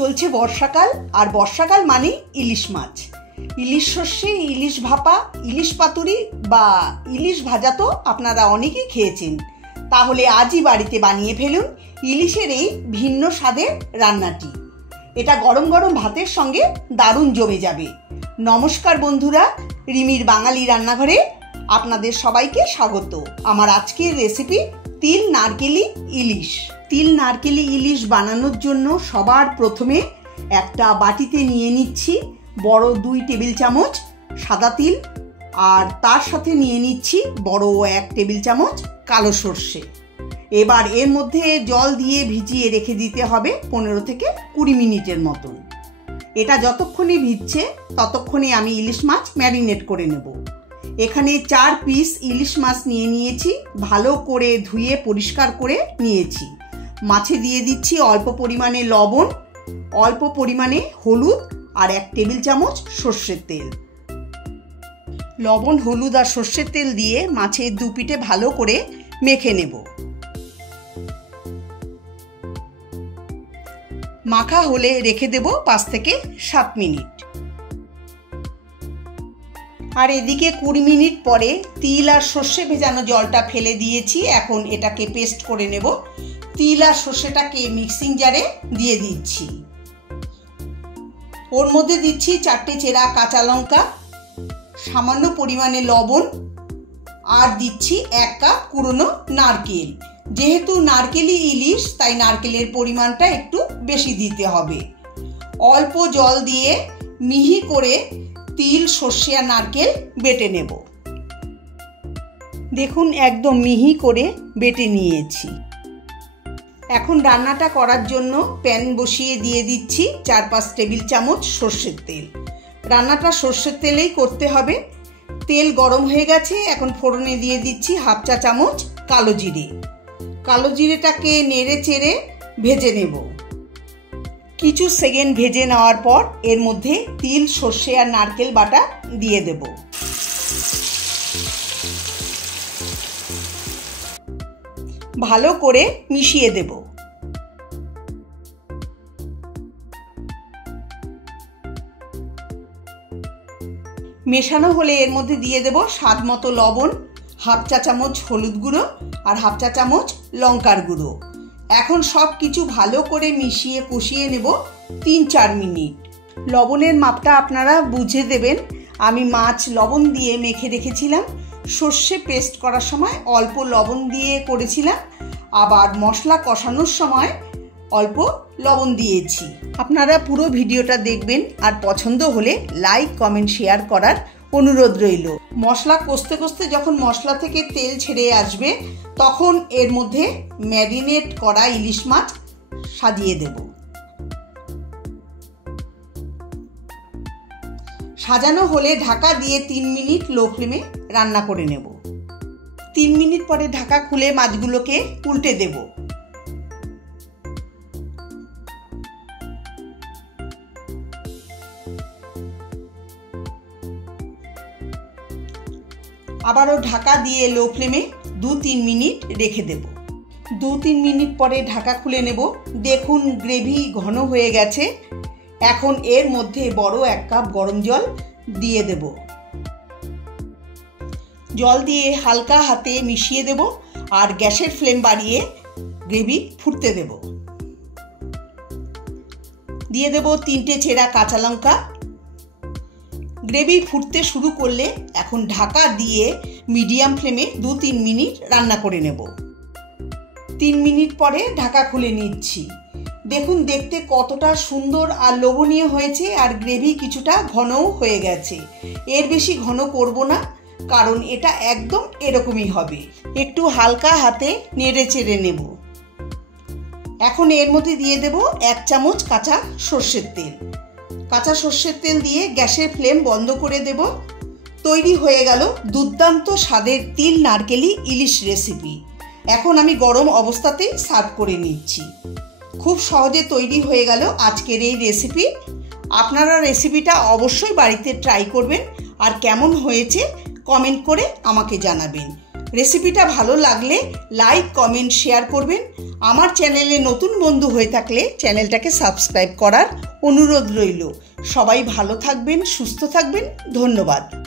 চলছে বর্ষাকাল, আর বর্ষাকাল মানে ইলিশ মাছ। ইলিশ সর্ষে, ইলিশ ভাপা, ইলিশ পাতুরি বা ইলিশ ভাজা তো আপনারা অনেকেই খেয়েছেন। তাহলে আজই বাড়িতে বানিয়ে ফেলুন ইলিশের এই ভিন্ন স্বাদের রান্নাটি। এটা গরম গরম ভাতের সঙ্গে দারুণ জমে যাবে। নমস্কার বন্ধুরা, রিমির বাঙালি রান্নাঘরে আপনাদের সবাইকে স্বাগত। আমার আজকের রেসিপি তিল নারকেলি ইলিশ। তিল নারকেলি ইলিশ বানানোর জন্য সবার প্রথমে একটা বাটিতে নিয়ে নিচ্ছি বড় 2 টেবিল চামচ সাদা তিল, আর তার সাথে নিয়ে নিচ্ছি বড় 1 টেবিল চামচ কালো সর্ষে। এবার এর মধ্যে জল দিয়ে ভিজিয়ে রেখে দিতে হবে 15 থেকে 20 মিনিটের মতন। এটা যতক্ষণে ভিজছে ততক্ষণে আমি ইলিশ মাছ ম্যারিনেট করে নেব। এখানে 4 পিস ইলিশ মাছ নিয়ে নিয়েছি, ভালো করে ধুয়ে পরিষ্কার করে নিয়েছি। মাছে দিয়ে দিচ্ছি অল্প পরিমাণে লবণ, অল্প পরিমাণে হলুদ আর 1 টেবিল চামচ সর্ষের তেল। লবণ, হলুদ আর সর্ষের তেল দিয়ে মাছের দুপিঠে ভালো করে মেখে নেব। মাখা হলে রেখে দেব 5 থেকে 7 মিনিট। আর এদিকে 20 মিনিট পরে তিল আর সর্ষে ভেজানো জলটা ফেলে দিয়েছি। এখন এটাকে পেস্ট করে নেব। তিল আর সর্ষেটাকে মিক্সিং জারে দিয়ে দিচ্ছি। ওর মধ্যে দিচ্ছি 4টে চেরা কাঁচা লঙ্কা, সামান্য পরিমাণে লবণ, আর দিচ্ছি 1 কাপ কুড়োনো নারকেল। যেহেতু নারকেলি ইলিশ তাই নারকেলের পরিমাণটা একটু বেশি দিতে হবে। অল্প জল দিয়ে মিহি করে তিল, সর্ষে আর নারকেল বেটে নেব। দেখুন একদম মিহি করে বেটে নিয়েছি। এখন রান্নাটা করার জন্য প্যান বসিয়ে দিয়ে দিচ্ছি 4-5 টেবিল চামচ সর্ষের তেল। রান্নাটা সর্ষের তেলেই করতে হবে। তেল গরম হয়ে গেছে, এখন ফোড়নে দিয়ে দিচ্ছি 1/2 চা চামচ কালো জিরে। কালো জিরেটাকে নেড়ে চেড়ে ভেজে নেব। কিছু সেকেন্ড ভেজে নেওয়ার পর এর মধ্যে তিল, সর্ষে আর নারকেল বাটা দিয়ে দেব। ভালো করে মিশিয়ে দেব। মেশানো হলে এর মধ্যে দিয়ে দেব স্বাদ মতো লবণ, 1/2 চা চামচ হলুদ গুঁড়ো আর 1/2 চা চামচ লঙ্কার গুঁড়ো। এখন সব কিছু ভালো করে মিশিয়ে কষিয়ে নেব 3-4 মিনিট। লবণের মাপটা আপনারা বুঝে দেবেন। আমি মাছ লবণ দিয়ে মেখে রেখেছিলাম। সর্ষে পেস্ট করার সময় অল্প লবণ দিয়ে করেছিলাম, আবার মশলা কষানোর সময় অল্প লবণ দিয়েছি। আপনারা পুরো ভিডিওটা দেখবেন, আর পছন্দ হলে লাইক, কমেন্ট, শেয়ার করার অনুরোধ রইল। মশলা কষতে কষতে যখন মশলা থেকে তেল ছেড়ে আসবে তখন এর মধ্যে ম্যারিনেট করা ইলিশ মাছ সাজিয়ে দেব। সাজানো হলে ঢাকা দিয়ে 3 মিনিট লো ফ্লেমে রান্না করে নেব। 3 মিনিট পরে ঢাকা খুলে মাছগুলোকে উল্টে দেব। আবারও ঢাকা দিয়ে লো ফ্লেমে 2-3 মিনিট রেখে দেব। 2-3 মিনিট পরে ঢাকা খুলে নেব। দেখুন গ্রেভি ঘন হয়ে গেছে। এখন এর মধ্যে বড় 1 কাপ গরম জল দিয়ে দেব। জল দিয়ে হালকা হাতে মিশিয়ে দেব আর গ্যাসের ফ্লেম বাড়িয়ে গ্রেভি ফুটতে দেব। দিয়ে দেব 3টে চেরা কাঁচা লঙ্কা। গ্রেভি ফুটতে শুরু করলে এখন ঢাকা দিয়ে মিডিয়াম ফ্লেমে 2-3 মিনিট রান্না করে নেব। 3 মিনিট পরে ঢাকা খুলে নিচ্ছি। দেখুন দেখতে কতটা সুন্দর আর লোভনীয় হয়েছে, আর গ্রেভি কিছুটা ঘনও হয়ে গেছে। এর বেশি ঘন করব না, কারণ এটা একদম এরকমই হবে। একটু হালকা হাতে নেড়ে চেড়ে নেব। এখন এর মধ্যে দিয়ে দেব 1 চামচ কাঁচা সর্ষের তেল। কাঁচা সর্ষের তেল দিয়ে গ্যাসের ফ্লেম বন্ধ করে দেব। তৈরি হয়ে গেল দুর্দান্ত স্বাদের তিল নারকেলি ইলিশ রেসিপি। এখন আমি গরম অবস্থাতেই সার্ভ করে নিচ্ছি। খুব সহজে তৈরি হয়ে গেল আজকের এই রেসিপি। আপনারা রেসিপিটা অবশ্যই বাড়িতে ট্রাই করবেন, আর কেমন হয়েছে কমেন্ট করে আমাকে জানাবেন। রেসিপিটা ভালো লাগলে লাইক, কমেন্ট, শেয়ার করবেন। আমার চ্যানেলে নতুন বন্ধু হয়ে থাকলে চ্যানেলটাকে সাবস্ক্রাইব করার অনুরোধ রইল। সবাই ভালো থাকবেন, সুস্থ থাকবেন। ধন্যবাদ।